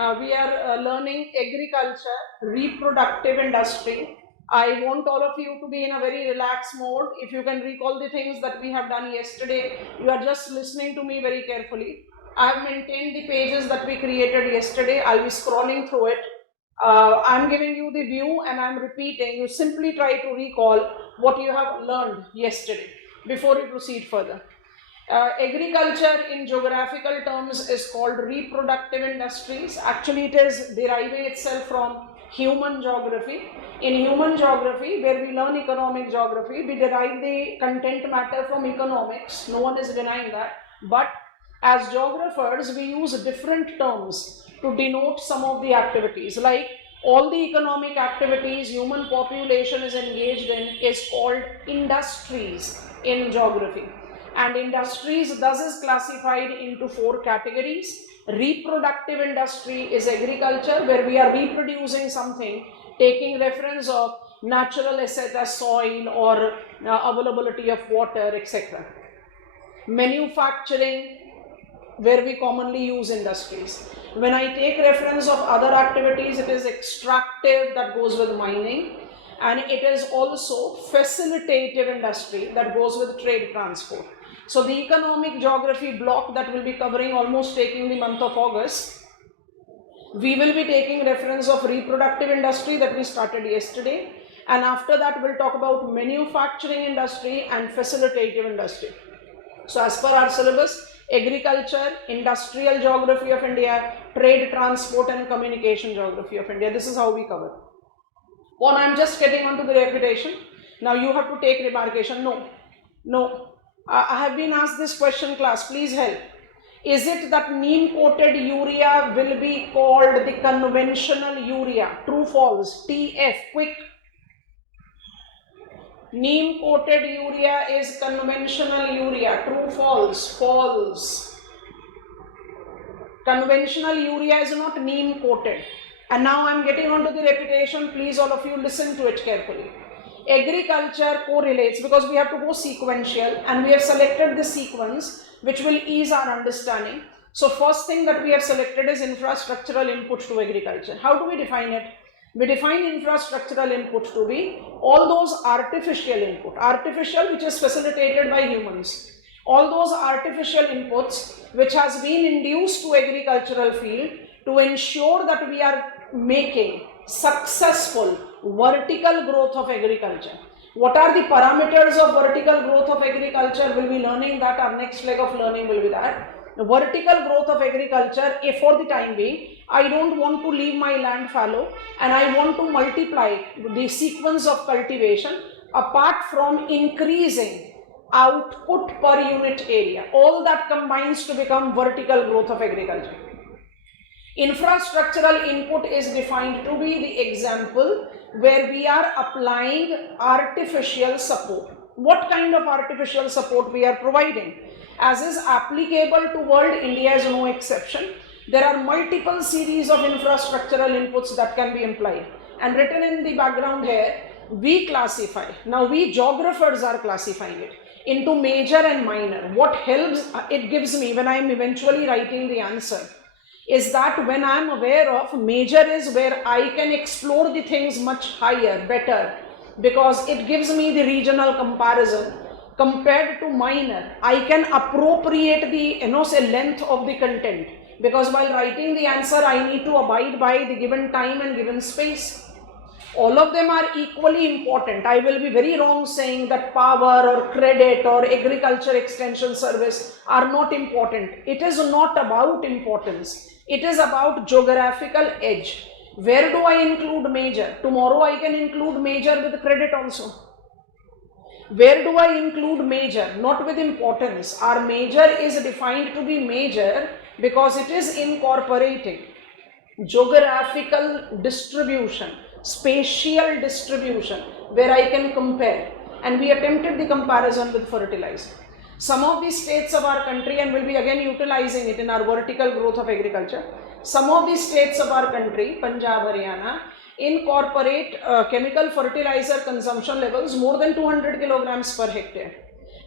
We are learning agriculture, reproductive industry. I want all of you to be in a very relaxed mode. If you can recall the things that we have done yesterday, you are just listening to me very carefully. I have maintained the pages that we created yesterday. I'll be scrolling through it. I'm giving you the view and I'm repeating. You simply try to recall what you have learned yesterday before you proceed further. Agriculture in geographical terms is called reproductive industries. Actually, it is deriving itself from human geography. In human geography, where we learn economic geography, we derive the content matter from economics. No one is denying that. But as geographers, we use different terms to denote some of the activities. Like all the economic activities human population is engaged in is called industries in geography. And industries thus is classified into 4 categories. Reproductive industry is agriculture, where we are reproducing something, taking reference of natural asset as soil or availability of water, etc. Manufacturing, where we commonly use industries. When I take reference of other activities, it is extractive, that goes with mining, and it is also facilitative industry, that goes with trade transport. So the economic geography block that will be covering, almost taking the month of August, we will be taking reference of reproductive industry that we started yesterday, and after that we'll talk about manufacturing industry and facilitative industry. So as per our syllabus, agriculture, industrial geography of India, trade, transport and communication geography of India. This is how we cover. Or I'm just getting onto the repetition. Now you have to take remarcation. No. I have been asked this question, class. Please help. Is it that neem coated urea will be called the conventional urea? True, false? TF, quick. Neem coated urea is conventional urea. True, false? False. Conventional urea is not neem coated. And now I am getting onto the repetition. Please all of you listen to it carefully. Agriculture correlates, because we have to go sequential, and we have selected the sequence which will ease our understanding. So first thing that we have selected is infrastructural input to agriculture. How do we define it? We define infrastructural input to be all those artificial input, artificial which is facilitated by humans, all those artificial inputs which has been induced to agricultural field to ensure that we are making successful vertical growth of agriculture. What are the parameters of vertical growth of agriculture? We'll be learning that. Our next leg of learning will be that. The vertical growth of agriculture, for the time being, I don't want to leave my land fallow, and I want to multiply the sequence of cultivation apart from increasing output per unit area. All that combines to become vertical growth of agriculture. Infrastructural input is defined to be the example where we are applying artificial support. What kind of artificial support we are providing? As is applicable to world, India is no exception. There are multiple series of infrastructural inputs that can be applied, and written in the background here, we classify. Now we geographers are classifying it into major and minor. What helps it gives me when I am eventually writing the answer is that when I am aware of major is where I can explore the things much higher, better, because it gives me the regional comparison. Compared to minor, I can appropriate the say length of the content, because while writing the answer I need to abide by the given time and given space. All of them are equally important. I will be very wrong saying that power or credit or agriculture extension service are not important. It is not about importance. It is about geographical edge. Where do I include major? Tomorrow I can include major with credit also. Where do I include major? Not with importance. Our major is defined to be major because it is incorporating geographical distribution, spatial distribution, where I can compare. And we attempted the comparison with fertilizer. Some of the states of our country, and we'll be again utilizing it in our vertical growth of agriculture, some of the states of our country, Punjab, Haryana, incorporate chemical fertilizer consumption levels more than 200 kilograms per hectare.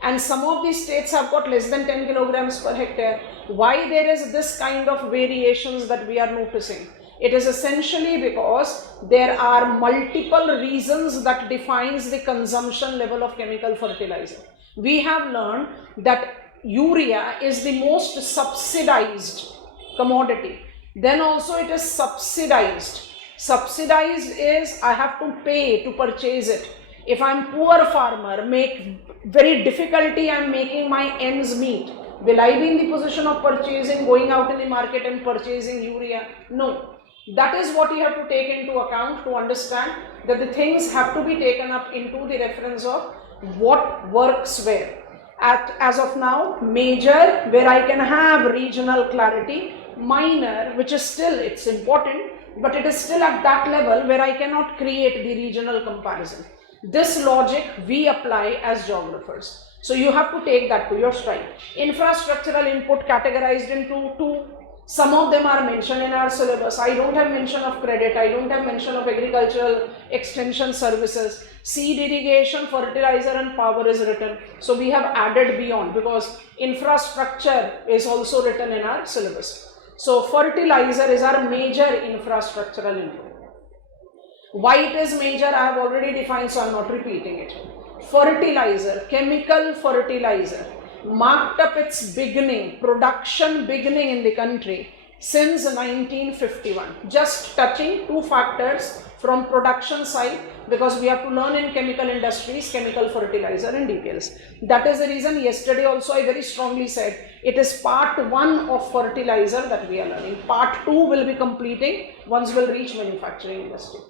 and some of these states have got less than 10 kilograms per hectare. Why there is this kind of variations that we are noticing? It is essentially because there are multiple reasons that defines the consumption level of chemical fertilizer. We have learned that urea is the most subsidized commodity. Then also it is subsidized. Subsidized is I have to pay to purchase it. If I'm poor farmer, make very difficulty, I'm making my ends meet. Will I be in the position of purchasing, going out in the market and purchasing urea? No. That is what you have to take into account to understand that the things have to be taken up into the reference of what works where. As of now, major, where I can have regional clarity, minor, which is still, it's important, but it is still at that level where I cannot create the regional comparison. This logic we apply as geographers. So you have to take that to your stride. Infrastructural input categorized into two. Some of them are mentioned in our syllabus. I don't have mention of credit. I don't have mention of agricultural extension services. Seed irrigation, fertilizer and power is written. So we have added beyond because infrastructure is also written in our syllabus. So fertilizer is our major infrastructural input. Why it is major, I have already defined, so I am not repeating it. Fertilizer, chemical fertilizer, marked up its beginning, production beginning in the country since 1951. Just touching two factors from production side, because we have to learn in chemical industries, chemical fertilizer in details. That is the reason yesterday also I very strongly said, it is part 1 of fertilizer that we are learning. Part 2 will be completing once we will reach manufacturing industry.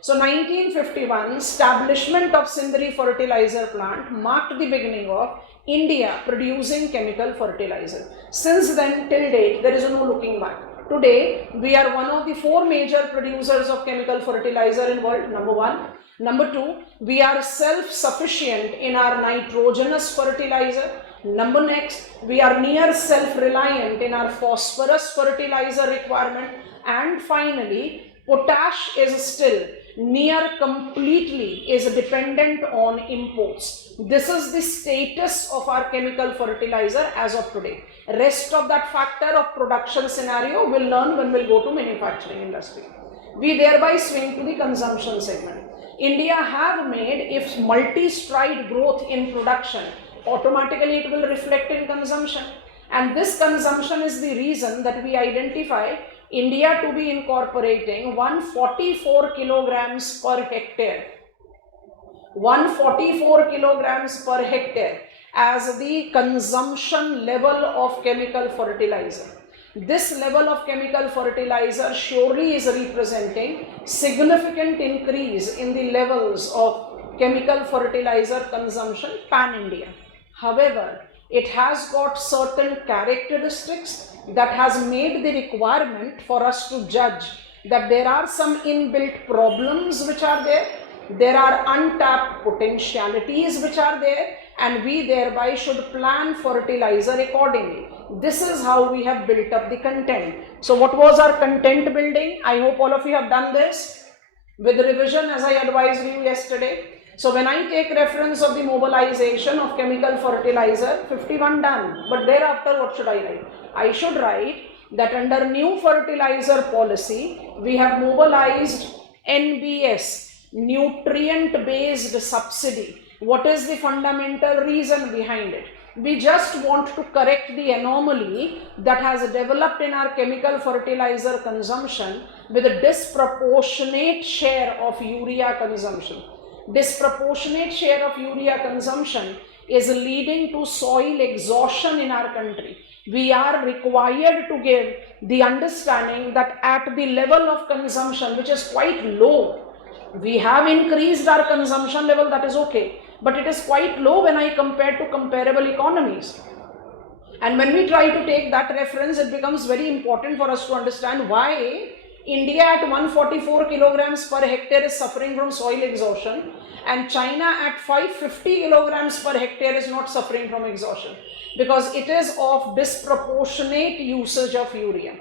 So 1951, establishment of Sindri fertilizer plant marked the beginning of India producing chemical fertilizer. Since then till date, there is no looking back. Today, we are one of the 4 major producers of chemical fertilizer in world, number 1. Number 2, we are self-sufficient in our nitrogenous fertilizer. Number next, we are near self-reliant in our phosphorus fertilizer requirement. And finally, potash is still near completely is dependent on imports. This is the status of our chemical fertilizer as of today. Rest of that factor of production scenario we'll learn when we'll go to manufacturing industry. We thereby swing to the consumption segment. India have made, if multi-stride growth in production, automatically it will reflect in consumption. And this consumption is the reason that we identify India to be incorporating 144 kilograms per hectare. 144 kilograms per hectare as the consumption level of chemical fertilizer. This level of chemical fertilizer surely is representing significant increase in the levels of chemical fertilizer consumption pan-India. However, it has got certain characteristics that has made the requirement for us to judge that there are some inbuilt problems which are there are untapped potentialities which are there, and we thereby should plan fertilizer accordingly. This is how we have built up the content. So what was our content building? I hope all of you have done this with revision as I advised you yesterday. So when I take reference of the mobilization of chemical fertilizer, 51 done, but thereafter what should I write? I should write that under new fertilizer policy, we have mobilized NBS, nutrient based subsidy. What is the fundamental reason behind it? We just want to correct the anomaly that has developed in our chemical fertilizer consumption with a disproportionate share of urea consumption. Disproportionate share of urea consumption is leading to soil exhaustion in our country. We are required to give the understanding that at the level of consumption, which is quite low, we have increased our consumption level, that is okay, but it is quite low when I compare to comparable economies. And when we try to take that reference, it becomes very important for us to understand why India at 144 kilograms per hectare is suffering from soil exhaustion, and China at 550 kilograms per hectare is not suffering from exhaustion, because it is of disproportionate usage of urea.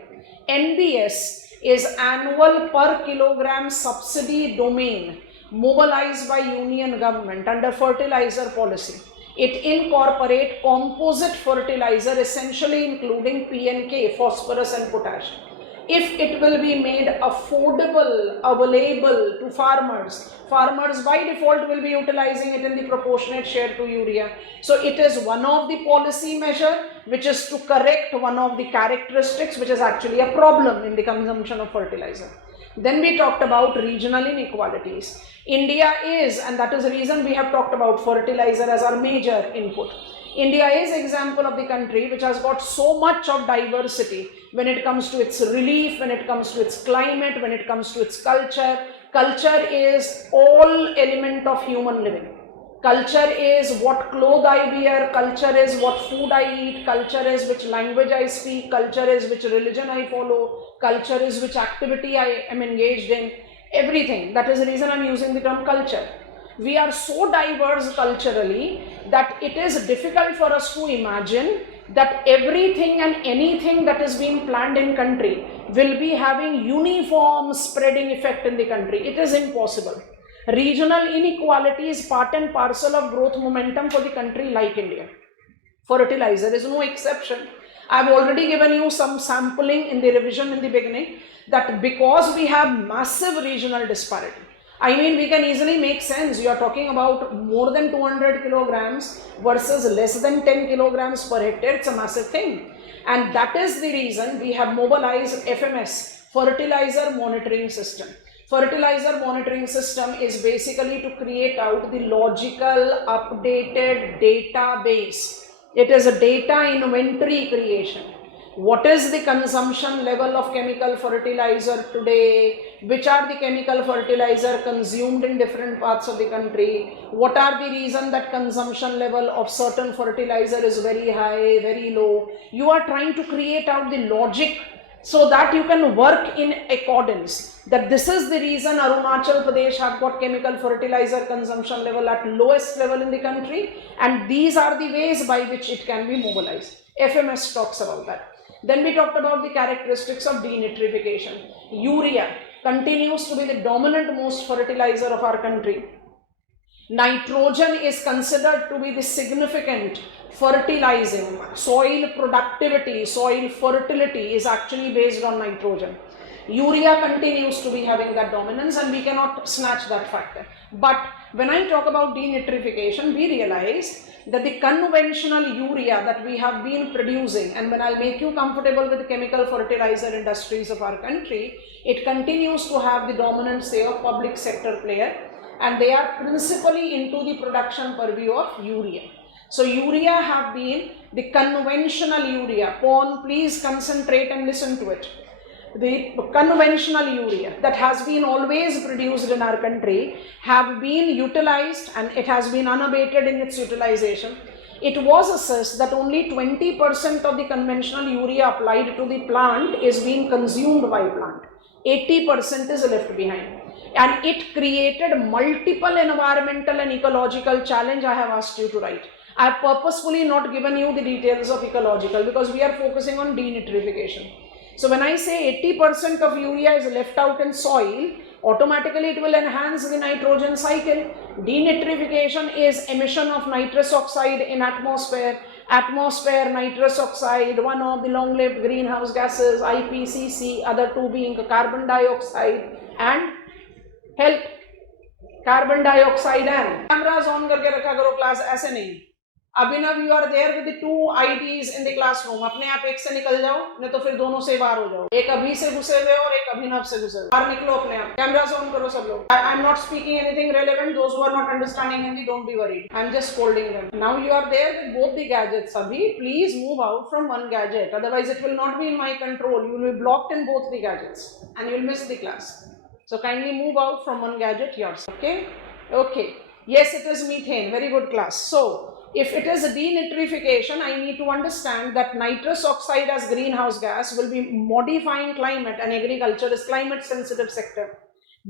NBS is annual per kilogram subsidy domain mobilized by union government under fertilizer policy. It incorporate composite fertilizer, essentially including PNK, phosphorus and potash. If it will be made affordable, available to farmers, farmers by default will be utilizing it in the proportionate share to urea. So it is one of the policy measure which is to correct one of the characteristics which is actually a problem in the consumption of fertilizer. Then we talked about regional inequalities. India is, and that is the reason we have talked about fertilizer as our major input. India is example of the country which has got so much of diversity when it comes to its relief, when it comes to its climate, when it comes to its culture. Culture is all element of human living. Culture is what clothes I wear, culture is what food I eat, culture is which language I speak, culture is which religion I follow, culture is which activity I am engaged in, everything. That is the reason I am using the term culture. We are so diverse culturally that it is difficult for us to imagine that everything and anything that is being planned in country will be having uniform spreading effect in the country. It is impossible. Regional inequality is part and parcel of growth momentum for the country like India. Fertilizer is no exception. I have already given you some sampling in the revision in the beginning that because we have massive regional disparity, I mean, we can easily make sense. You are talking about more than 200 kilograms versus less than 10 kilograms per hectare. It's a massive thing. And that is the reason we have mobilized FMS, Fertilizer Monitoring System. Fertilizer monitoring system is basically to create out the logical, updated database. It is a data inventory creation. What is the consumption level of chemical fertilizer today? Which are the chemical fertilizer consumed in different parts of the country? What are the reason that consumption level of certain fertilizer is very high, very low? You are trying to create out the logic so that you can work in accordance. That this is the reason Arunachal Pradesh have got chemical fertilizer consumption level at lowest level in the country, and these are the ways by which it can be mobilized. FMS talks about that. Then we talked about the characteristics of denitrification. Urea continues to be the dominant most fertilizer of our country. Nitrogen is considered to be the significant fertilizing. Soil productivity, soil fertility is actually based on nitrogen. Urea continues to be having that dominance and we cannot snatch that factor. But when I talk about denitrification, we realize that the conventional urea that we have been producing, and when I'll make you comfortable with the chemical fertilizer industries of our country, it continues to have the dominant say of public sector player, and they are principally into the production purview of urea. So urea have been the conventional urea. Pon, please concentrate and listen to it. The conventional urea that has been always produced in our country have been utilized, and it has been unabated in its utilization. It was assessed that only 20% of the conventional urea applied to the plant is being consumed by plant. 80% is left behind. And it created multiple environmental and ecological challenge I have asked you to write. I have purposefully not given you the details of ecological because we are focusing on denitrification. So when I say 80% of urea is left out in soil, automatically it will enhance the nitrogen cycle. Denitrification is emission of nitrous oxide in atmosphere. Atmosphere, nitrous oxide, one of the long-lived greenhouse gases, IPCC, other two being carbon dioxide and help. Carbon dioxide and cameras on करके रखा करो class ऐसे नहीं. Abhinav you are there with two IDs in the classroom. अपने आप एक से निकल जाओ नहीं तो फिर दोनों से बाहर हो जाओ. एक अभी से घुसे हुए और एक अभिनव से घुसे हुए. बाहर निकलो अपने आप. कैमरास ऑन करो सब लोग. I am not speaking anything relevant. Those who are not understanding Hindi don't be worried. I am just scolding them. Now you are there with both the gadgets. अभी please move out from one gadget, otherwise it will not be in my control. You will be blocked in both the gadgets and you will miss the class. So kindly move out from one gadget yours. Okay. Yes, it is methane. Very good class. So if it is denitrification, I need to understand that nitrous oxide as greenhouse gas will be modifying climate, and agriculture is climate sensitive sector.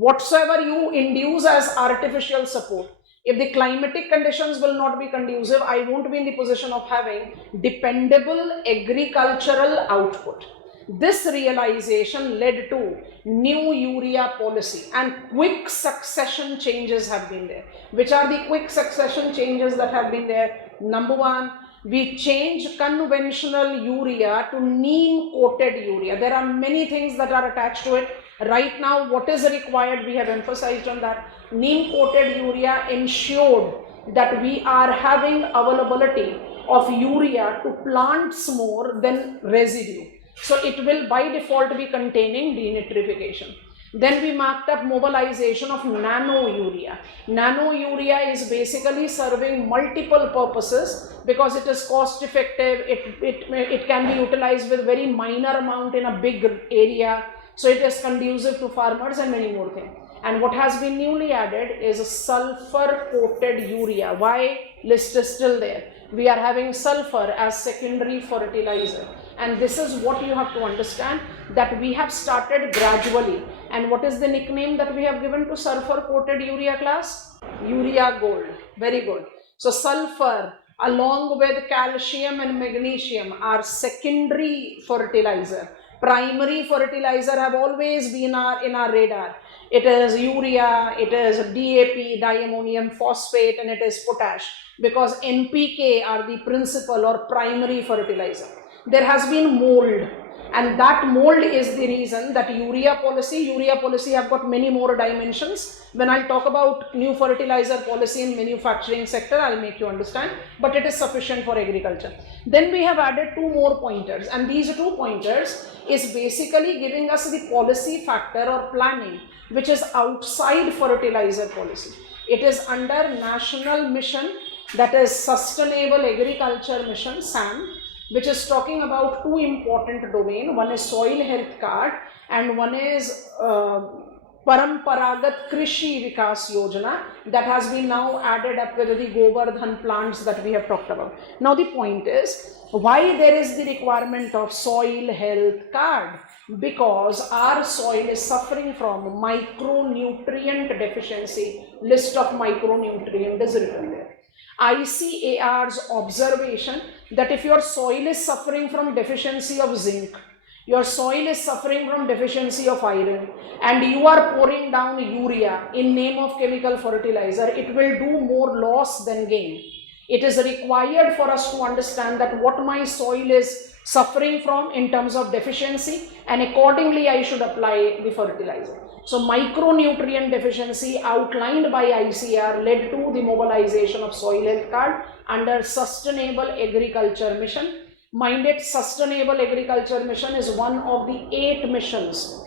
Whatsoever you induce as artificial support, if the climatic conditions will not be conducive, I won't be in the position of having dependable agricultural output. This realization led to new urea policy, and quick succession changes have been there. Which are the quick succession changes that have been there? Number one, we changed conventional urea to neem coated urea. There are many things that are attached to it. Right now, what is required, we have emphasized on that. Neem coated urea ensured that we are having availability of urea to plants more than residue. So it will by default be containing denitrification. Then we marked up mobilization of nano urea. Nano urea is basically serving multiple purposes because it is cost effective, it can be utilized with very minor amount in a big area, so it is conducive to farmers and many more things. And what has been newly added is sulfur coated urea. Why? List is still there. We are having sulfur as secondary fertilizer, and this is what you have to understand, that we have started gradually. And what is the nickname that we have given to sulfur coated urea class? Urea Gold. Very good. So sulfur along with calcium and magnesium are secondary fertilizer. Primary fertilizer have always been in our radar. It is urea, it is DAP, diammonium phosphate, and it is potash, because NPK are the principal or primary fertilizer. There has been mold, and that mold is the reason that urea policy have got many more dimensions. When I talk about new fertilizer policy in manufacturing sector, I'll make you understand, but it is sufficient for agriculture. Then we have added 2 more pointers, and these 2 pointers is basically giving us the policy factor or planning which is outside fertilizer policy. It is under national mission, that is Sustainable Agriculture Mission, SAM, which is talking about 2 important domains. One is soil health card and one is Paramparagat Krishi Vikas Yojana, that has been now added up with the Govardhan plants that we have talked about. Now the point is, why there is the requirement of soil health card? Because our soil is suffering from micronutrient deficiency. List of micronutrient is written there. ICAR's observation that if your soil is suffering from deficiency of zinc, your soil is suffering from deficiency of iron, and you are pouring down urea in name of chemical fertilizer, it will do more loss than gain. It is required for us to understand that what my soil is suffering from in terms of deficiency, and accordingly I should apply the fertilizer. So micronutrient deficiency outlined by ICAR led to the mobilization of soil health card under Sustainable Agriculture Mission. Mind it, Sustainable Agriculture Mission is one of the 8 missions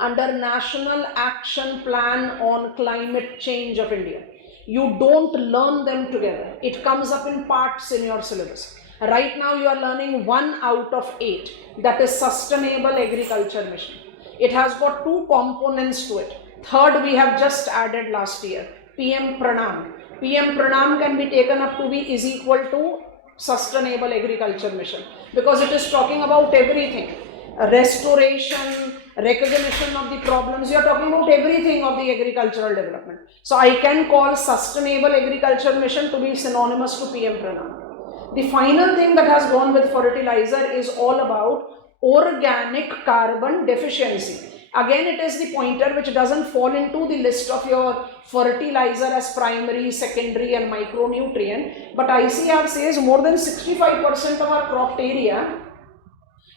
under National Action Plan on Climate Change of India. You don't learn them together. It comes up in parts in your syllabus. Right now you are learning 1 out of 8, that is Sustainable Agriculture Mission. It has got 2 components to it. Third we have just added last year, PM Pranam. PM Pranam can be taken up to be is equal to Sustainable Agriculture Mission, because it is talking about everything. Restoration, recognition of the problems, you are talking about everything of the agricultural development. So I can call Sustainable Agriculture Mission to be synonymous to PM Pranam. The final thing that has gone with fertilizer is all about organic carbon deficiency. Again, it is the pointer which doesn't fall into the list of your fertilizer as primary, secondary and micronutrient, but ICAR says more than 65% of our cropped area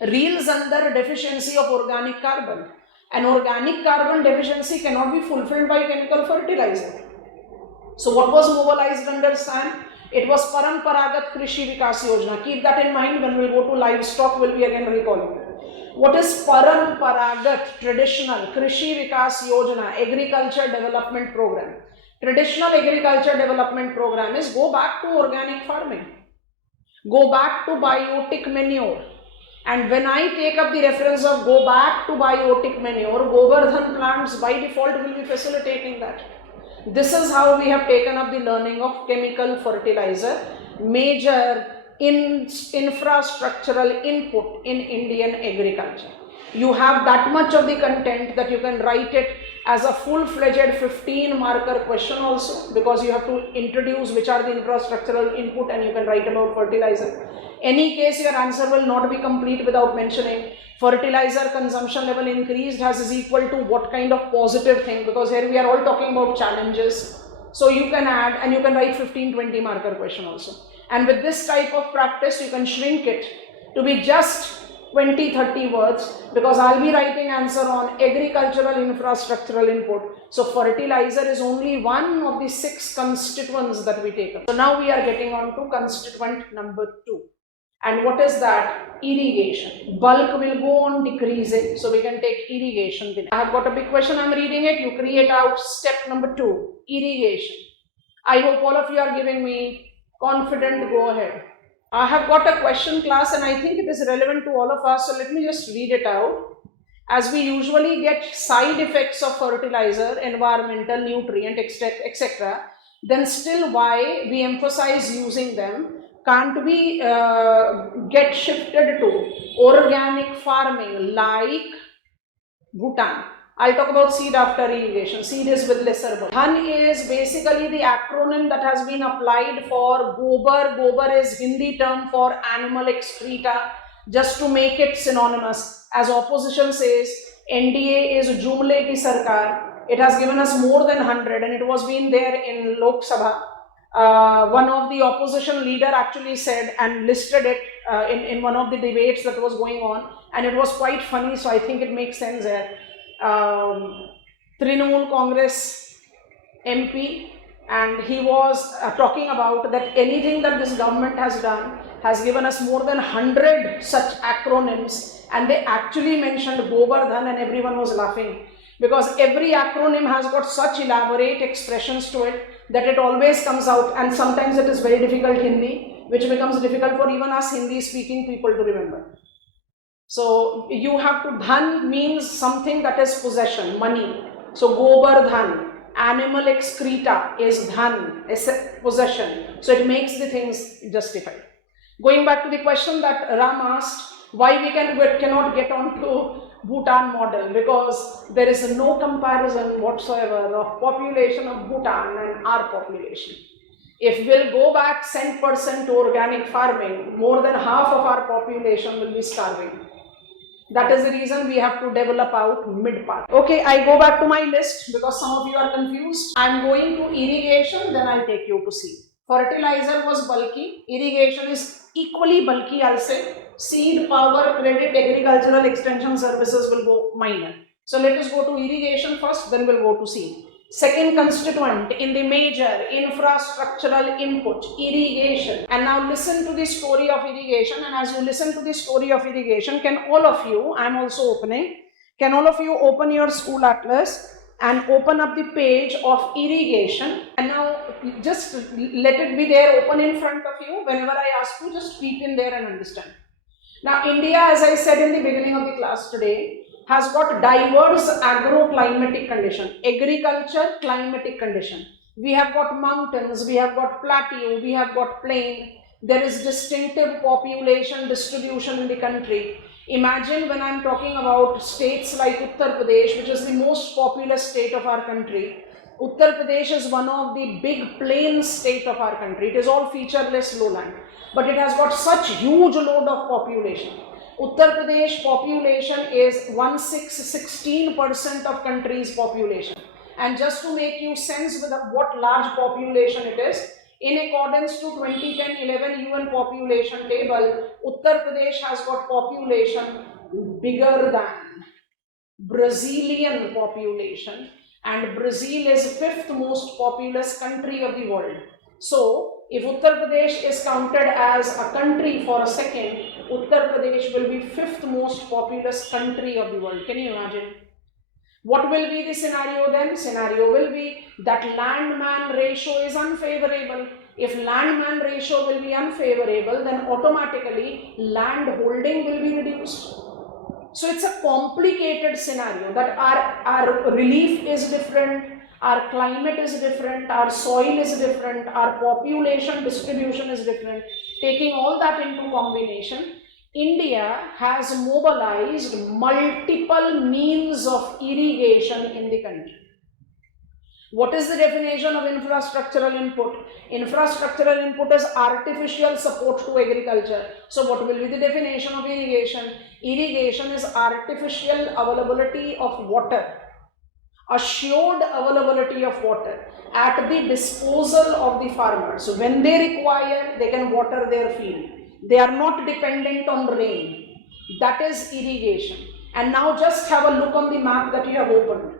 reels under deficiency of organic carbon, and organic carbon deficiency cannot be fulfilled by chemical fertilizer. So what was mobilized under SAM? It was Paramparagat Krishi Vikas Yojana. Keep that in mind when we go to livestock, will be again recalling. What is Paramparagat, traditional, Krishi Vikas Yojana, agriculture development program? Traditional agriculture development program is go back to organic farming, go back to biotic manure. And when I take up the reference of go back to biotic manure, Govardhan plants by default will be facilitating that. This is how we have taken up the learning of chemical fertilizer, major infrastructural input in Indian agriculture. You have that much of the content that you can write it as a full-fledged 15 marker question also, because you have to introduce which are the infrastructural input and you can write about fertilizer. Any case your answer will not be complete without mentioning fertilizer consumption level increased has is equal to what kind of positive thing, because here we are all talking about challenges. So you can add and you can write 15-20 marker question also. And with this type of practice you can shrink it to be just 20-30 words, because I'll be writing answer on agricultural infrastructural input. So fertilizer is only one of the 6 constituents that we take up. So now we are getting on to constituent number 2. And what is that? Irrigation. Bulk will go on decreasing, so we can take irrigation. I have got a big question, I'm reading it, you create out step number 2, irrigation. I hope all of you are giving me confident go ahead. I have got a question class and I think it is relevant to all of us, so let me just read it out. As we usually get side effects of fertilizer, environmental, nutrient, etc., then still why we emphasize using them can't we get shifted to organic farming like Bhutan. I'll talk about seed after irrigation. Seed is with lesser burden. Dhan is basically the acronym that has been applied for gobar. Gobar is Hindi term for animal excreta, just to make it synonymous. As opposition says, NDA is Jumle ki Sarkar. It has given us more than 100 and it was been there in Lok Sabha. One of the opposition leader actually said and listed it in one of the debates that was going on, and it was quite funny, so I think it makes sense here. Trinamool Congress MP, and he was talking about that anything that this government has done has given us more than 100 such acronyms, and they actually mentioned Govardhan and everyone was laughing, because every acronym has got such elaborate expressions to it that it always comes out, and sometimes it is very difficult Hindi, which becomes difficult for even us Hindi speaking people to remember. So you have to, dhan means something that is possession, money. So gobar dhan, animal excreta is dhan, is possession. So it makes the things justified. Going back to the question that Ram asked, why we cannot get on to Bhutan model, because there is no comparison whatsoever of population of Bhutan and our population. If we'll go back 100% to organic farming, more than half of our population will be starving. That is the reason we have to develop out mid part. Okay, I go back to my list because some of you are confused. I'm going to irrigation, then I'll take you to seed. Fertilizer was bulky, irrigation is equally bulky, I'll say. Seed, power, credit, agricultural extension services will go minor. So let us go to irrigation first, then we'll go to seed. Second constituent in the major infrastructural input, irrigation. And now listen to the story of irrigation, and as you listen to the story of irrigation, can all of you, I'm also opening, can all of you open your school atlas and open up the page of irrigation, and now just let it be there open in front of you. Whenever I ask you, just peep in there and understand. Now India, as I said in the beginning of the class today, has got diverse agro-climatic condition, agriculture, climatic condition. We have got mountains, we have got plateau, we have got plain. There is distinctive population distribution in the country. Imagine when I'm talking about states like Uttar Pradesh, which is the most populous state of our country. Uttar Pradesh is one of the big plain state of our country. It is all featureless lowland, but it has got such huge load of population. Uttar Pradesh population is 16% of country's population. And just to make you sense with what large population it is, in accordance to 2010-11 UN population table, Uttar Pradesh has got population bigger than Brazilian population, and Brazil is 5th most populous country of the world. So if Uttar Pradesh is counted as a country for a second, Uttar Pradesh will be 5th most populous country of the world. Can you imagine? What will be the scenario then? Scenario will be that land-man ratio is unfavorable. If land-man ratio will be unfavorable, then automatically land holding will be reduced. So it's a complicated scenario that our relief is different, our climate is different, our soil is different, our population distribution is different. Taking all that into combination, India has mobilized multiple means of irrigation in the country. What is the definition of infrastructural input? Infrastructural input is artificial support to agriculture. So what will be the definition of irrigation? Irrigation is artificial availability of water, assured availability of water at the disposal of the farmer. So when they require, they can water their field. They are not dependent on rain. That is irrigation. And now just have a look on the map that you have opened.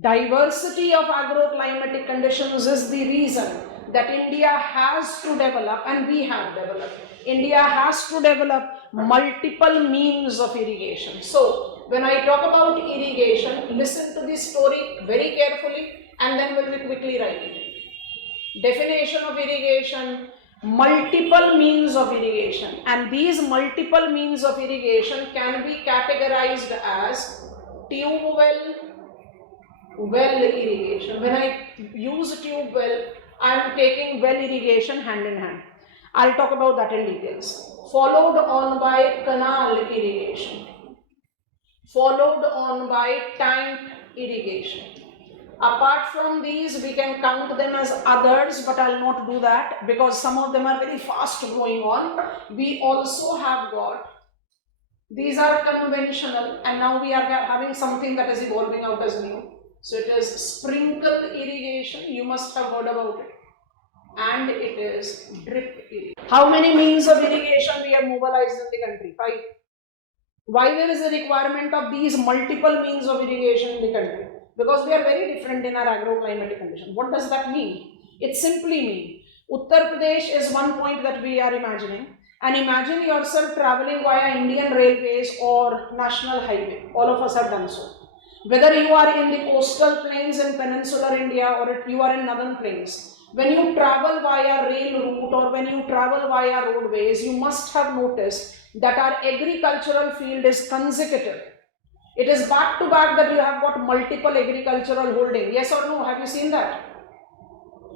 Diversity of agroclimatic conditions is the reason that India has to develop, and we have developed. India has to develop multiple means of irrigation. So, when I talk about irrigation, listen to this story very carefully and then we'll be quickly writing it. Definition of irrigation, multiple means of irrigation, and these multiple means of irrigation can be categorized as tube well irrigation. When I use tube well, I am taking well irrigation hand in hand. I'll talk about that in details. Followed on by canal irrigation. Followed on by tank irrigation. Apart from these, we can count them as others, but I'll not do that because some of them are very fast going on. We also have got, these are conventional, and now we are having something that is evolving out as new. So it is sprinkle irrigation, you must have heard about it, and it is drip irrigation. How many means of irrigation we have mobilized in the country? 5. Why there is a requirement of these multiple means of irrigation in the country? Because we are very different in our agroclimatic condition. What does that mean? It simply means Uttar Pradesh is one point that we are imagining, and imagine yourself traveling via Indian Railways or National Highway. All of us have done so. Whether you are in the coastal plains in peninsular India or you are in northern plains, when you travel via rail route or when you travel via roadways, you must have noticed that our agricultural field is consecutive. It is back to back that you have got multiple agricultural holding. Yes or no? Have you seen that?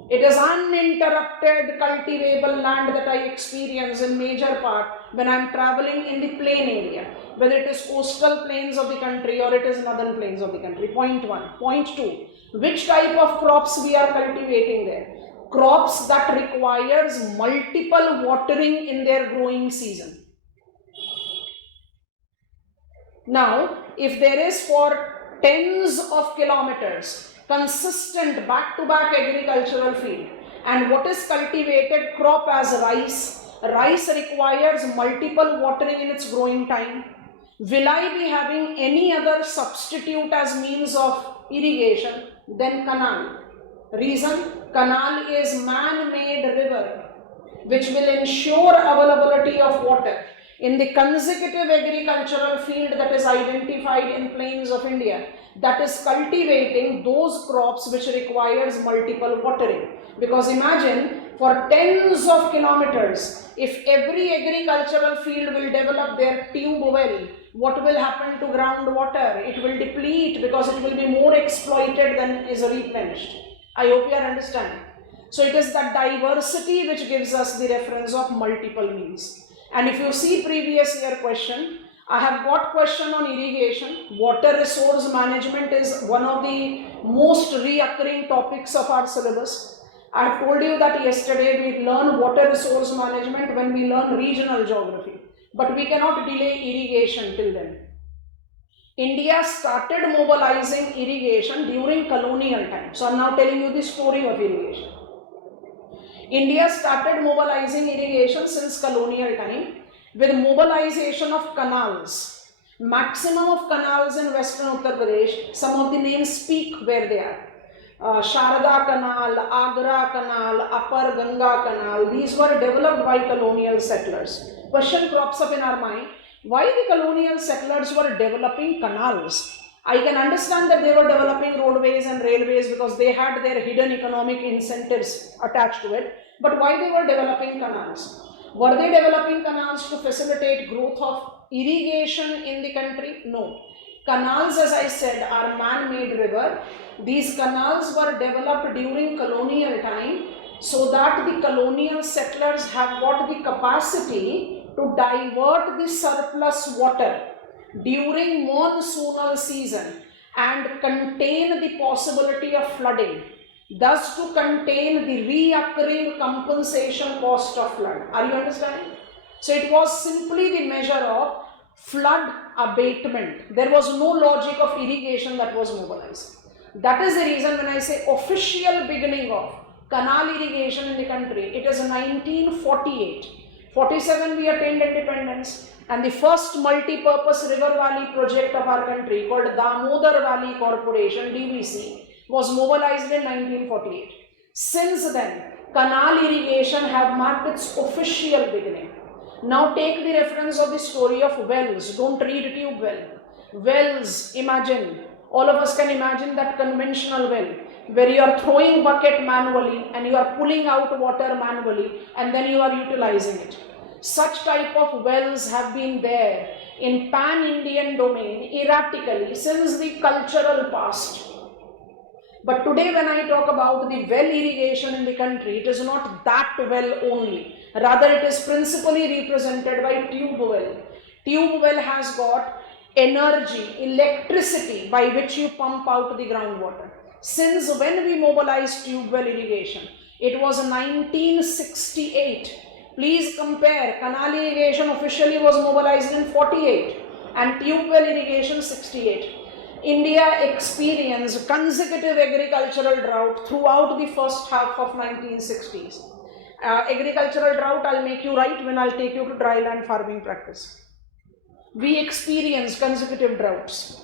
It is uninterrupted cultivable land that I experience in major part when I am traveling in the plain area, whether it is coastal plains of the country or it is northern plains of the country. Point 1. Point 2. Which type of crops we are cultivating there? Crops that requires multiple watering in their growing season. Now, if there is for tens of kilometers consistent back-to-back agricultural field, and what is cultivated crop as rice, rice requires multiple watering in its growing time. Will I be having any other substitute as means of irrigation than canal? Reason, canal is man-made river which will ensure availability of water in the consecutive agricultural field that is identified in plains of India, that is cultivating those crops which requires multiple watering. Because imagine for tens of kilometers, if every agricultural field will develop their tube well, what will happen to groundwater? It will deplete because it will be more exploited than is replenished. I hope you are understanding. So it is that diversity which gives us the reference of multiple means. And if you see previous year question, I have got question on irrigation. Water resource management is one of the most reoccurring topics of our syllabus. I have told you that yesterday we learn water resource management when we learn regional geography. But we cannot delay irrigation till then. India started mobilizing irrigation during colonial time. So I am now telling you the story of irrigation. India started mobilizing irrigation since colonial time with mobilization of canals. Maximum of canals in western Uttar Pradesh, some of the names speak where they are. Sharda Canal, Agra Canal, Upper Ganga Canal, these were developed by colonial settlers. Question crops up in our mind, why the colonial settlers were developing canals? I can understand that they were developing roadways and railways because they had their hidden economic incentives attached to it. But why they were developing canals? Were they developing canals to facilitate growth of irrigation in the country? No. Canals, as I said, are man-made river. These canals were developed during colonial time so that the colonial settlers have got the capacity to divert the surplus water during monsoonal season and contain the possibility of flooding, thus to contain the reoccurring compensation cost of flood. Are you understanding? So it was simply the measure of flood abatement. There was no logic of irrigation that was mobilized. That is the reason when I say official beginning of canal irrigation in the country, it is 1948. 47 we attained independence, and the first multi-purpose river valley project of our country called Damodar Valley Corporation, DVC, was mobilized in 1948. Since then, canal irrigation have marked its official beginning. Now take the reference of the story of wells. Don't read tube well. Wells, imagine. All of us can imagine that conventional well where you are throwing bucket manually and you are pulling out water manually and then you are utilizing it. Such type of wells have been there in pan-Indian domain erratically since the cultural past. But today when I talk about the well irrigation in the country, it is not that well only. Rather, it is principally represented by tube well. Tube well has got energy, electricity by which you pump out the groundwater. Since when we mobilized tube well irrigation? It was 1968. Please compare, canal irrigation officially was mobilized in 48 and tube well irrigation 68. India experienced consecutive agricultural drought throughout the first half of 1960s. Agricultural drought, I'll make you right when I'll take you to dryland farming practice. We experienced consecutive droughts,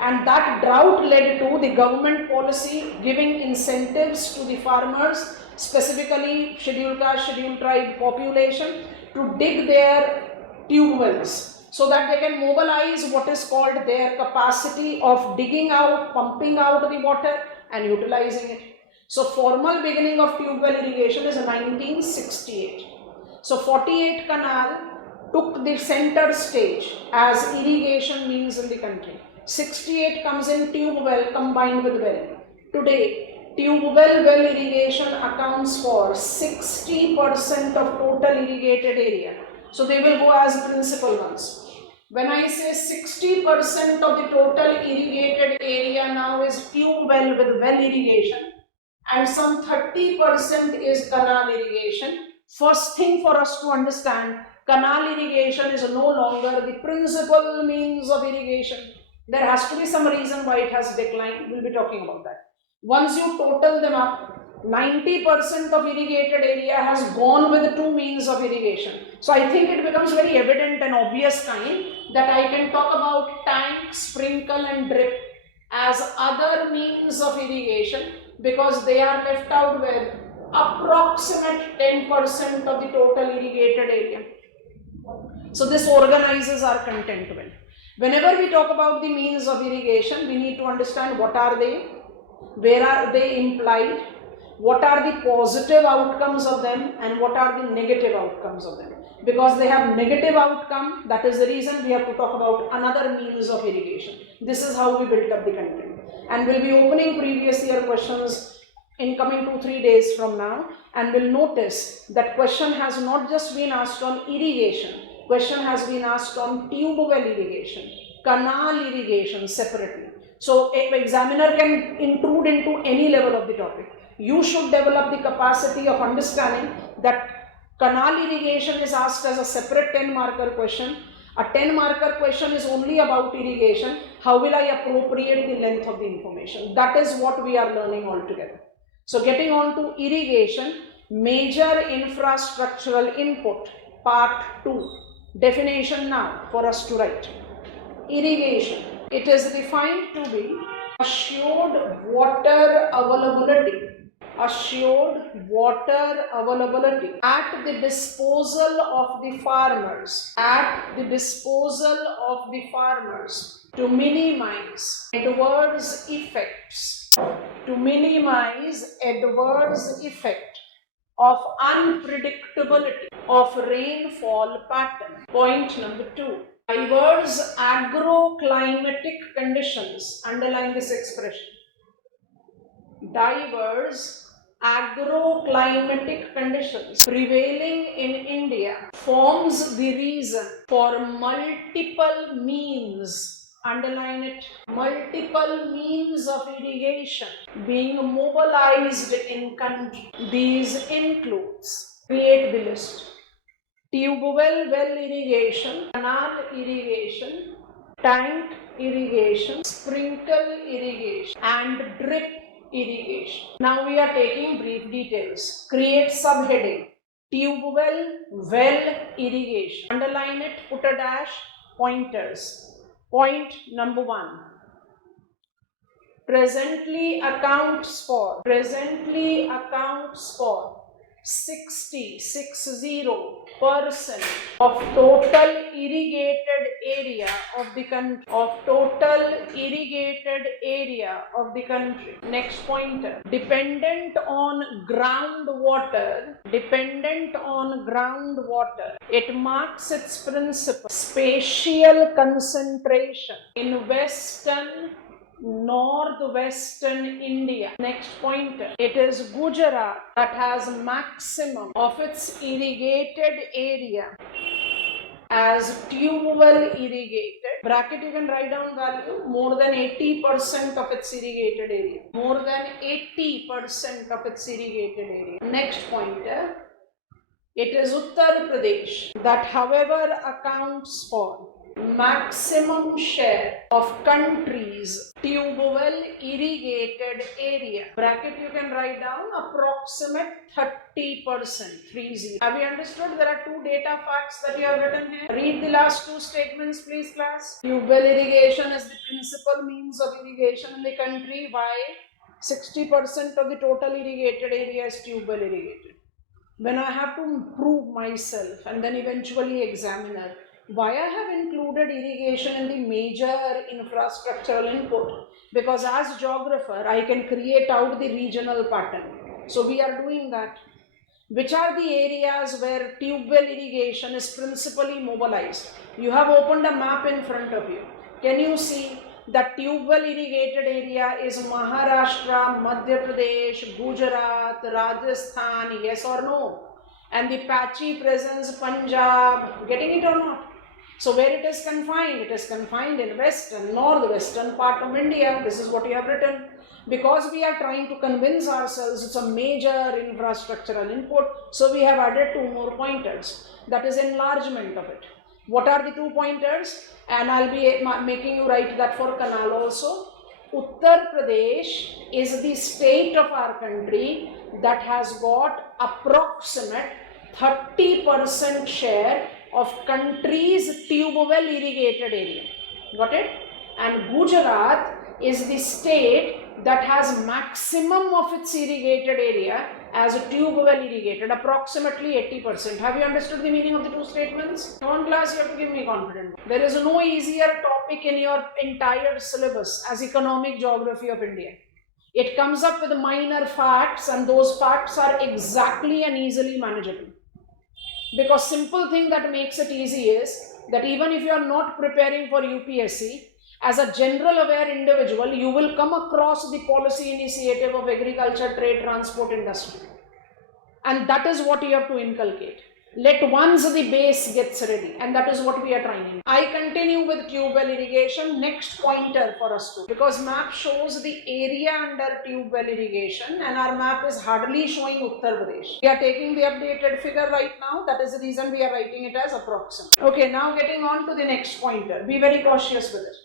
and that drought led to the government policy giving incentives to the farmers, specifically scheduled caste, scheduled tribe population, to dig their tube wells so that they can mobilize what is called their capacity of digging out, pumping out the water and utilizing it. So formal beginning of tube well irrigation is 1968. So 48 canal took the center stage as irrigation means in the country. 68 comes in tube well combined with well. Today, tube well irrigation accounts for 60% of total irrigated area. So they will go as principal ones. When I say 60% of the total irrigated area now is tube well with well irrigation and some 30% is canal irrigation, first thing for us to understand, canal irrigation is no longer the principal means of irrigation. There has to be some reason why it has declined. We'll be talking about that. Once you total them up, 90% of irrigated area has gone with two means of irrigation. So I think it becomes very evident and obvious kind that I can talk about tank, sprinkle and drip as other means of irrigation because they are left out with approximate 10% of the total irrigated area. So this organizes our content well. Whenever we talk about the means of irrigation, we need to understand what are they, where are they implied, what are the positive outcomes of them and what are the negative outcomes of them. Because they have negative outcome, that is the reason we have to talk about another means of irrigation. This is how we built up the content. And we'll be opening previous year questions in coming 2-3 days from now, and we'll notice that question has not just been asked on irrigation, question has been asked on tube well irrigation, canal irrigation separately. So an examiner can intrude into any level of the topic. You should develop the capacity of understanding that canal irrigation is asked as a separate 10-marker question. A 10-marker question is only about irrigation. How will I appropriate the length of the information? That is what we are learning altogether. So getting on to irrigation, major infrastructural input, part 2. Definition now for us to write. Irrigation. It is defined to be assured water availability. Assured water availability at the disposal of the farmers. At the disposal of the farmers to minimize adverse effects. To minimize adverse effect of unpredictability of rainfall pattern. Point number 2. Diverse agroclimatic conditions. Underline this expression. Diverse agroclimatic conditions prevailing in India forms the reason for multiple means, underline it, multiple means of irrigation being mobilized in country. These includes, create the list, tube well irrigation, canal irrigation, tank irrigation, sprinkle irrigation, and drip irrigation. Now we are taking brief details. Create subheading. Tube well irrigation. Underline it, put a dash, pointers. Point number 1. Presently accounts for 60% of total irrigated area of the country. Next pointer, dependent on groundwater. It marks its principal spatial concentration in northwestern India. Next pointer, it is Gujarat that has maximum of its irrigated area as tube well irrigated. Bracket, you can write down value, more than 80% of its irrigated area. Next pointer, it is Uttar Pradesh that however accounts for maximum share of country's tube well irrigated area. Bracket, you can write down approximate 30%. 30. Have you understood? There are two data facts that you have written here. Read the last two statements, please, class. Tube well irrigation is the principal means of irrigation in the country. Why? 60% of the total irrigated area is tube well irrigated. When I have to prove myself and then eventually examiner why I have included irrigation in the major infrastructural input, because as geographer I can create out the regional pattern. So we are doing that. Which are the areas where tube well irrigation is principally mobilized? You have opened a map in front of you. Can you see that tube well irrigated area is Maharashtra, Madhya Pradesh, Gujarat, Rajasthan, yes or no? And the patchy presence Punjab, getting it or not? So where it is confined? It is confined in western, northwestern part of India. This is what you have written. Because we are trying to convince ourselves it's a major infrastructural input, so we have added two more pointers. That is enlargement of it. What are the 2 pointers? And I'll be making you write that for canal also. Uttar Pradesh is the state of our country that has got approximate 30% share of country's tube well irrigated area. Got it? And Gujarat is the state that has maximum of its irrigated area as a tube well irrigated, approximately 80%. Have you understood the meaning of the two statements? Come on class, you have to give me confidence. There is no easier topic in your entire syllabus as economic geography of India. It comes up with minor facts and those facts are exactly and easily manageable. Because simple thing that makes it easy is that even if you are not preparing for UPSC, as a general aware individual, you will come across the policy initiative of agriculture, trade, transport, industry. And that is what you have to inculcate. Let once the base gets ready, and that is what we are trying. I continue with tube well irrigation. Next pointer for us to, because map shows the area under tube well irrigation and our map is hardly showing Uttar Pradesh. We are taking the updated figure right now. That is the reason we are writing it as approximate. Okay, now getting on to the next pointer. Be very cautious with it.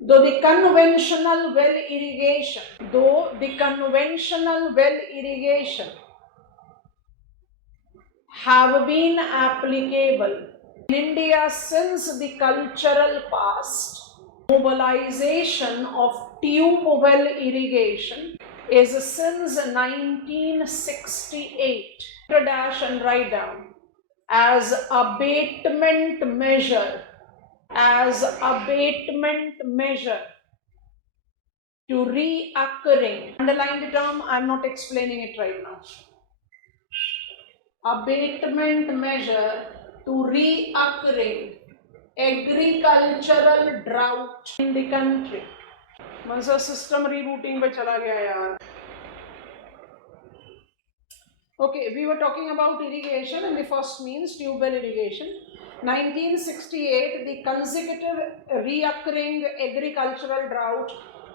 Though the conventional well irrigation have been applicable in India since the cultural past, mobilization of tube well irrigation is since 1968. Dash and write down as abatement measure to reoccurring. Underline the term, I am not explaining it right now. Abatement measure to reoccurring agricultural drought in the country. Once a system rebooting पे चला गया यार. Okay, we were talking about irrigation, and the first means tube well irrigation. 1968, the consecutive reoccurring agricultural drought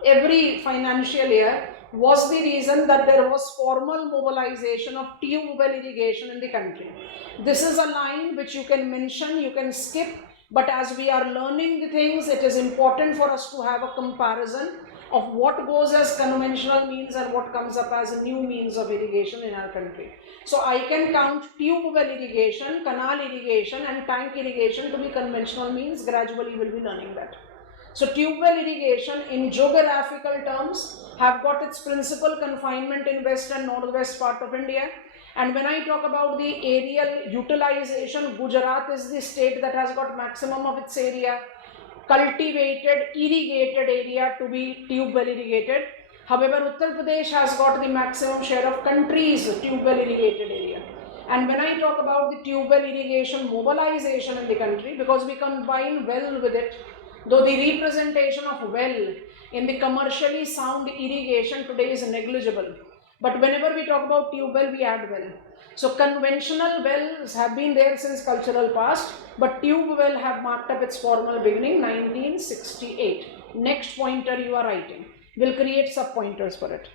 every financial year was the reason that there was formal mobilization of tube well irrigation in the country. This is a line which you can mention, you can skip, but as we are learning the things, it is important for us to have a comparison of what goes as conventional means and what comes up as a new means of irrigation in our country. So I can count tube well irrigation, canal irrigation and tank irrigation to be conventional means. Gradually we will be learning that. So tube well irrigation in geographical terms have got its principal confinement in west and northwest part of India. And when I talk about the aerial utilization, Gujarat is the state that has got maximum of its area cultivated, irrigated area to be tube well irrigated. However, Uttar Pradesh has got the maximum share of country's tube well irrigated area. And when I talk about the tube well irrigation mobilization in the country, because we combine well with it, though the representation of well in the commercially sound irrigation today is negligible. But whenever we talk about tube well, we add well. So conventional wells have been there since cultural past, but tube well have marked up its formal beginning 1968. Next pointer you are writing. We'll create sub-pointers for it.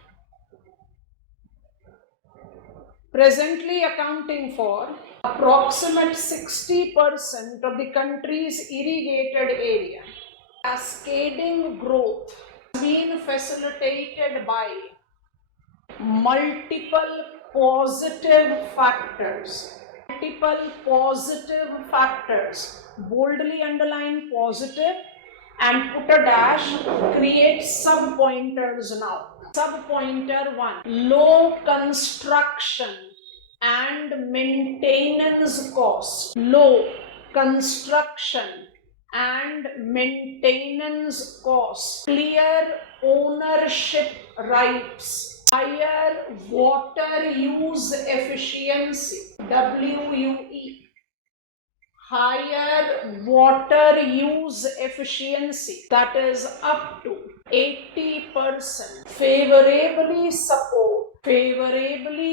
Presently accounting for approximate 60% of the country's irrigated area. Cascading growth has been facilitated by multiple positive factors. Boldly underline positive and put a dash, create sub-pointers now. Sub-pointer 1, low construction and maintenance cost. Low construction and maintenance cost. Clear ownership rights. Higher water use efficiency. WUE. Higher water use efficiency, that is up to 80%. Favorably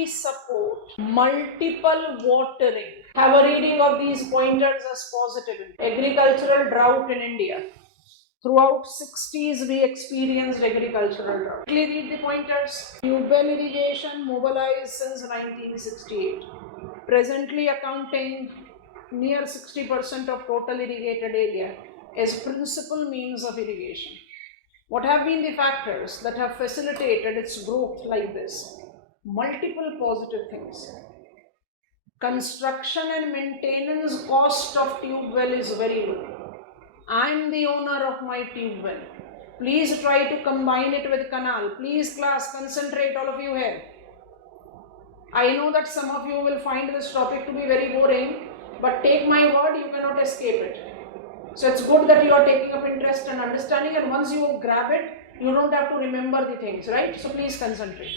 support multiple watering. Have a reading of these pointers as positive. Agricultural drought in India. Throughout 60s we experienced agricultural drought. Quickly read the pointers. Tube well irrigation mobilized since 1968. Presently accounting near 60% of total irrigated area as principal means of irrigation. What have been the factors that have facilitated its growth like this? Multiple positive things. Construction and maintenance cost of tube well is very low. I am the owner of my tube well. Please try to combine it with canal. Please class, concentrate all of you here. I know that some of you will find this topic to be very boring, but take my word, you cannot escape it. So it's good that you are taking up interest and understanding, and once you grab it, you don't have to remember the things, right? So please concentrate.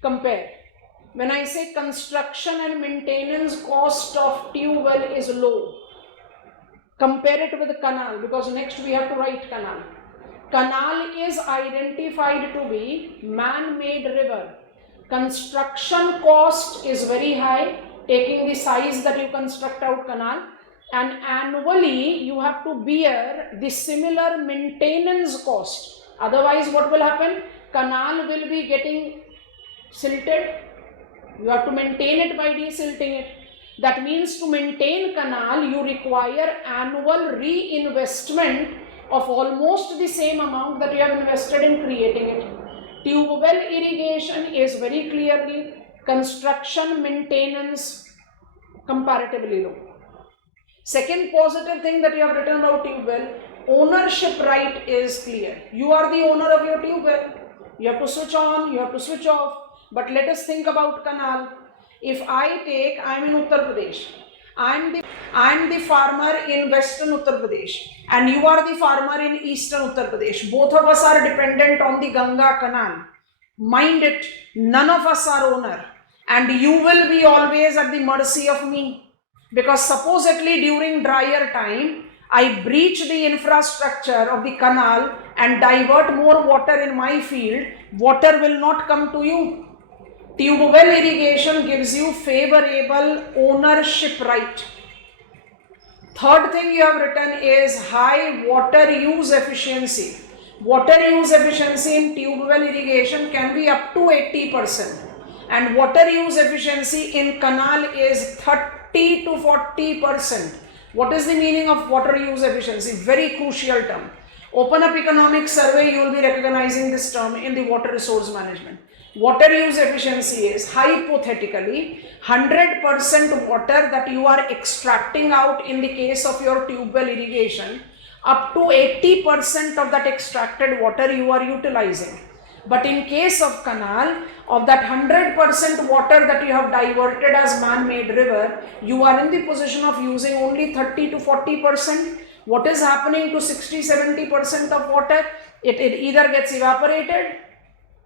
Compare. When I say construction and maintenance cost of tube well is low, compare it with the canal, because next we have to write canal. Canal is identified to be man-made river. Construction cost is very high, taking the size that you construct out canal, and annually you have to bear the similar maintenance cost. Otherwise what will happen? Canal will be getting silted. You have to maintain it by desilting it. That means to maintain canal you require annual reinvestment of almost the same amount that you have invested in creating it. Tube well irrigation is very clearly construction maintenance comparatively low. Second positive thing that you have written about tube well, ownership right is clear. You are the owner of your tube well. You have to switch on, you have to switch off. But let us think about canal. If I am in Uttar Pradesh, I am the farmer in western Uttar Pradesh, and you are the farmer in eastern Uttar Pradesh. Both of us are dependent on the Ganga canal. Mind it, none of us are owner, and you will be always at the mercy of me. Because supposedly during drier time, I breach the infrastructure of the canal and divert more water in my field, water will not come to you. Tube well irrigation gives you favorable ownership right. Third thing you have written is high water use efficiency. Water use efficiency in tube well irrigation can be up to 80%, and water use efficiency in canal is 30 to 40%. What is the meaning of water use efficiency? Very crucial term. Open up economic survey, you will be recognizing this term in the water resource management. Water use efficiency is hypothetically 100% water that you are extracting out in the case of your tube well irrigation, up to 80% of that extracted water you are utilizing. But in case of canal, of that 100% water that you have diverted as man-made river, you are in the position of using only 30 to 40%. What is happening to 60-70% of water? It either gets evaporated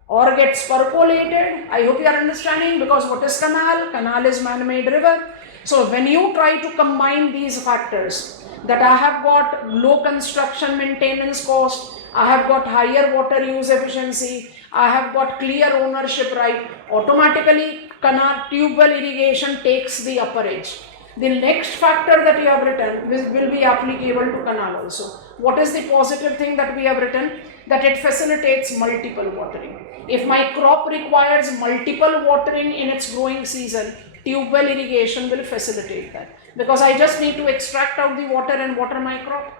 or gets percolated. I hope you are understanding, because what is canal? Canal is man-made river. So when you try to combine these factors, that I have got low construction maintenance cost, I have got higher water use efficiency, I have got clear ownership right, automatically canal tube well irrigation takes the upper edge. The next factor that you have written will be applicable to canal also. What is the positive thing that we have written? That it facilitates multiple watering. If my crop requires multiple watering in its growing season, tube well irrigation will facilitate that, because I just need to extract out the water and water my crop.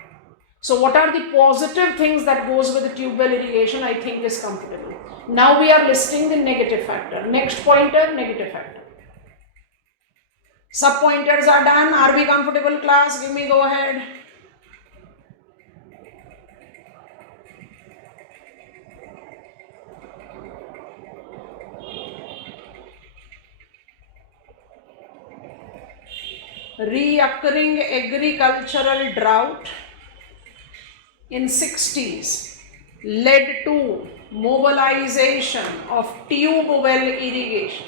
So what are the positive things that goes with the tube well irrigation? I think is comfortable. Now we are listing the negative factor. Next pointer, negative factor. Sub pointers are done. Are we comfortable, class? Give me go ahead. Reoccurring agricultural drought in 60s led to mobilization of tube well irrigation.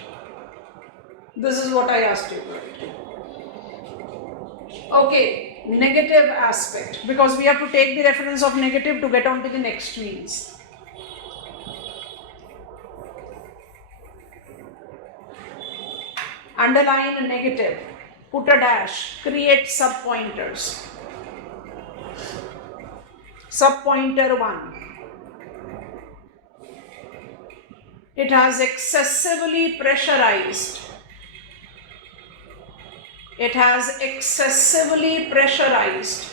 This is what I asked you. Okay, negative aspect, because we have to take the reference of negative to get on to the next means. Underline a negative, put a dash, create sub pointers. Sub pointer 1. It has excessively pressurized. It has excessively pressurized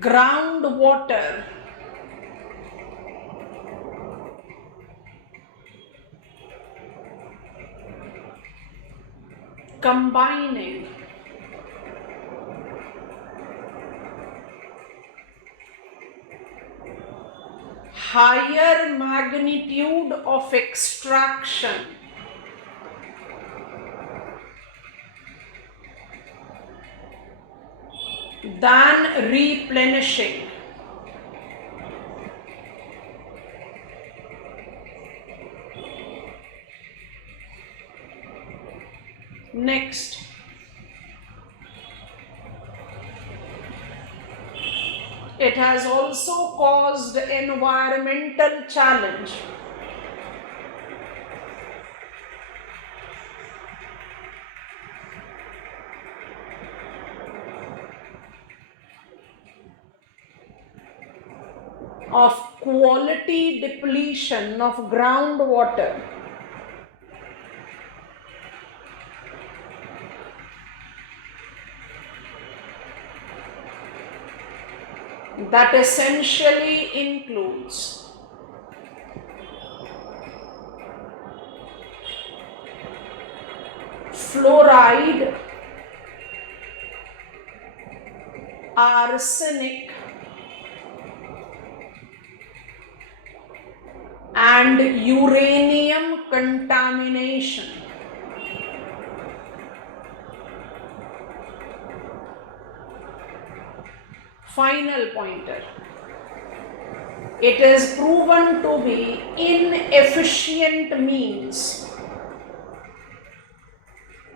groundwater combining higher magnitude of extraction than replenishing. Next, it has also caused environmental challenge. Of quality depletion of groundwater that essentially includes fluoride, arsenic, and uranium contamination. Final pointer. It is proven to be inefficient means.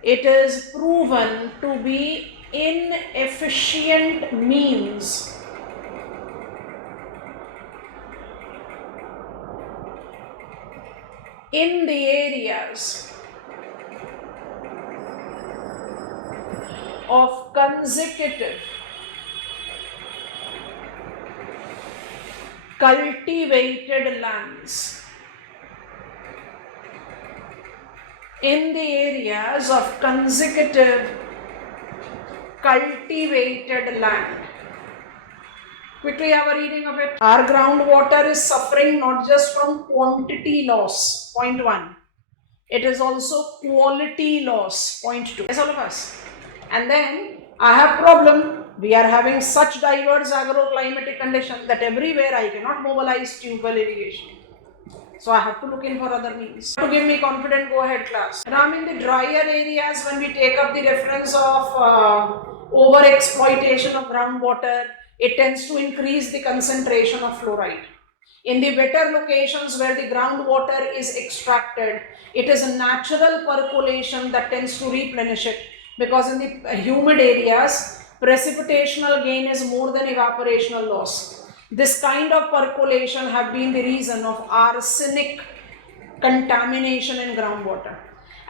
It is proven to be inefficient means in the areas of consecutive cultivated lands, in the areas of consecutive cultivated land. Quickly have a reading of it. Our groundwater is suffering not just from quantity loss, point 1. It is also quality loss, point 2. Yes, all of us. And then I have problem. We are having such diverse agroclimatic conditions that everywhere I cannot mobilize tube well irrigation. So I have to look in for other means. To give me confident go ahead class. Ram, in the drier areas, when we take up the reference of over exploitation of groundwater, it tends to increase the concentration of fluoride. In the wetter locations where the groundwater is extracted, it is a natural percolation that tends to replenish it, because in the humid areas, precipitational gain is more than evaporational loss. This kind of percolation have been the reason of arsenic contamination in groundwater.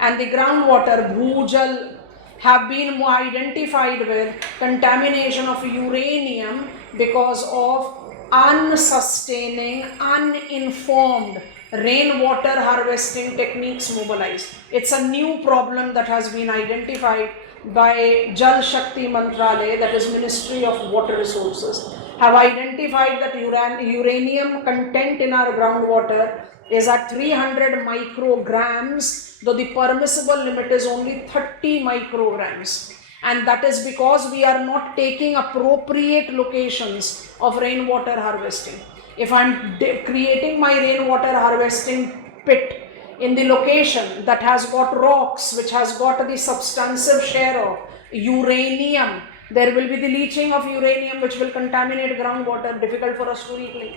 And the groundwater, Bhujal, have been identified with contamination of uranium because of unsustaining, uninformed rainwater harvesting techniques mobilized. It's a new problem that has been identified by Jal Shakti Mantralaya, that is Ministry of Water Resources, have identified that uranium content in our groundwater is at 300 micrograms, though the permissible limit is only 30 micrograms. And that is because we are not taking appropriate locations of rainwater harvesting. If I'm creating my rainwater harvesting pit in the location that has got rocks, which has got the substantive share of uranium, there will be the leaching of uranium which will contaminate groundwater, difficult for us to reclaim.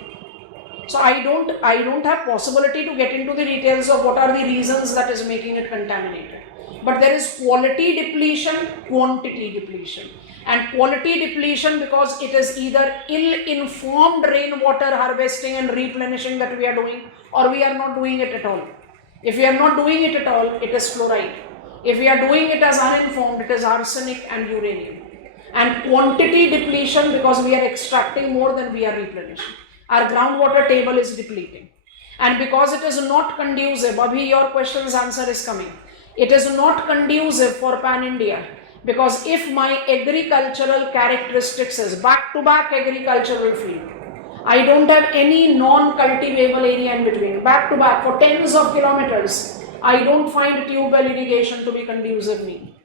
So I don't have possibility to get into the details of what are the reasons that is making it contaminated. But there is quality depletion, quantity depletion. And quality depletion because it is either ill-informed rainwater harvesting and replenishing that we are doing, or we are not doing it at all. If we are not doing it at all, it is fluoride. If we are doing it as uninformed, it is arsenic and uranium. And quantity depletion because we are extracting more than we are replenishing. Our groundwater table is depleting. And because it is not conducive, Abhi, your question's answer is coming. It is not conducive for pan-India, because if my agricultural characteristics is back-to-back agricultural field, I don't have any non-cultivable area in between, back-to-back for tens of kilometers, I don't find tube well irrigation to be conducive me.